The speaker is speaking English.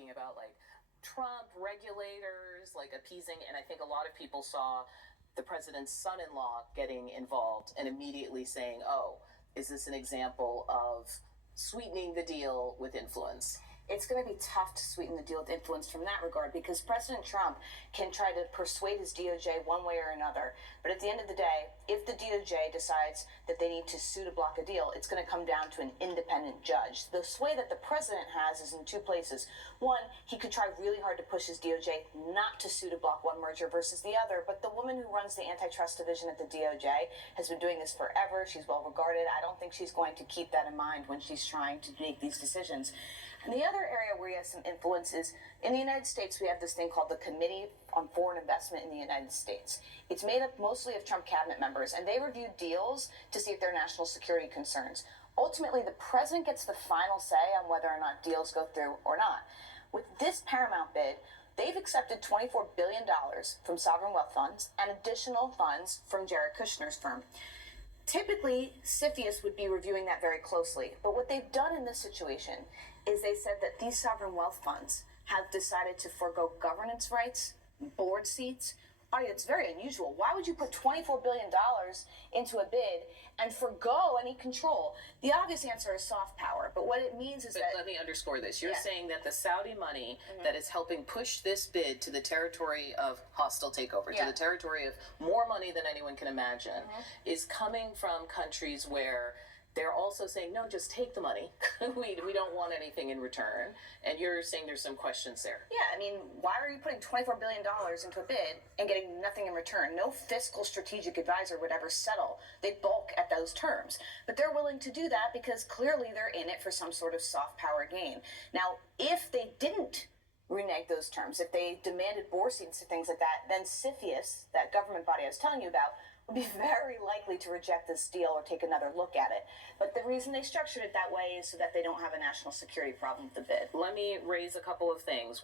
talking about like Trump, regulators, like appeasing, and I think a lot of people saw the president's son-in-law getting involved and immediately saying, oh, is this an example of sweetening the deal with influence? It's going to be tough to sweeten the deal with influence from that regard, because President Trump can try to persuade his DOJ one way or another. But at the end of the day, if the DOJ decides that they need to sue to block a deal, it's going to come down to an independent judge. The sway that the president has is in two places. One, he could try really hard to push his DOJ not to sue to block one merger versus the other. But the woman who runs the antitrust division at the DOJ has been doing this forever. She's well regarded. I don't think she's going to keep that in mind when she's trying to make these decisions. And the other area where he has some influence is in the United States, we have this thing called the Committee on Foreign Investment in the United States. It's made up mostly of Trump cabinet members, and they review deals to see if there are national security concerns. Ultimately, the president gets the final say on whether or not deals go through or not. With this Paramount bid, they've accepted $24 billion from sovereign wealth funds and additional funds from Jared Kushner's firm. Typically, CFIUS would be reviewing that very closely, but what they've done in this situation is they said that these sovereign wealth funds have decided to forego governance rights, board seats. It's very unusual. Why would you put $24 billion into a bid and forego any control? The obvious answer is soft power, but what it means is that... Let me underscore this. You're saying that the Saudi money that is helping push this bid to the territory of hostile takeover, to the territory of more money than anyone can imagine, is coming from countries where they're also saying, no, just take the money. we don't want anything in return. And you're saying there's some questions there. Yeah, I mean, why are you putting $24 billion into a bid and getting nothing in return? No fiscal strategic advisor would ever settle. They bulk at those terms. But they're willing to do that because clearly they're in it for some sort of soft power gain. Now, if they didn't renege those terms, if they demanded board seats and things like that, then CFIUS, that government body I was telling you about, would be very likely to reject this deal or take another look at it. But the reason they structured it that way is so that they don't have a national security problem with the bid. Let me raise a couple of things.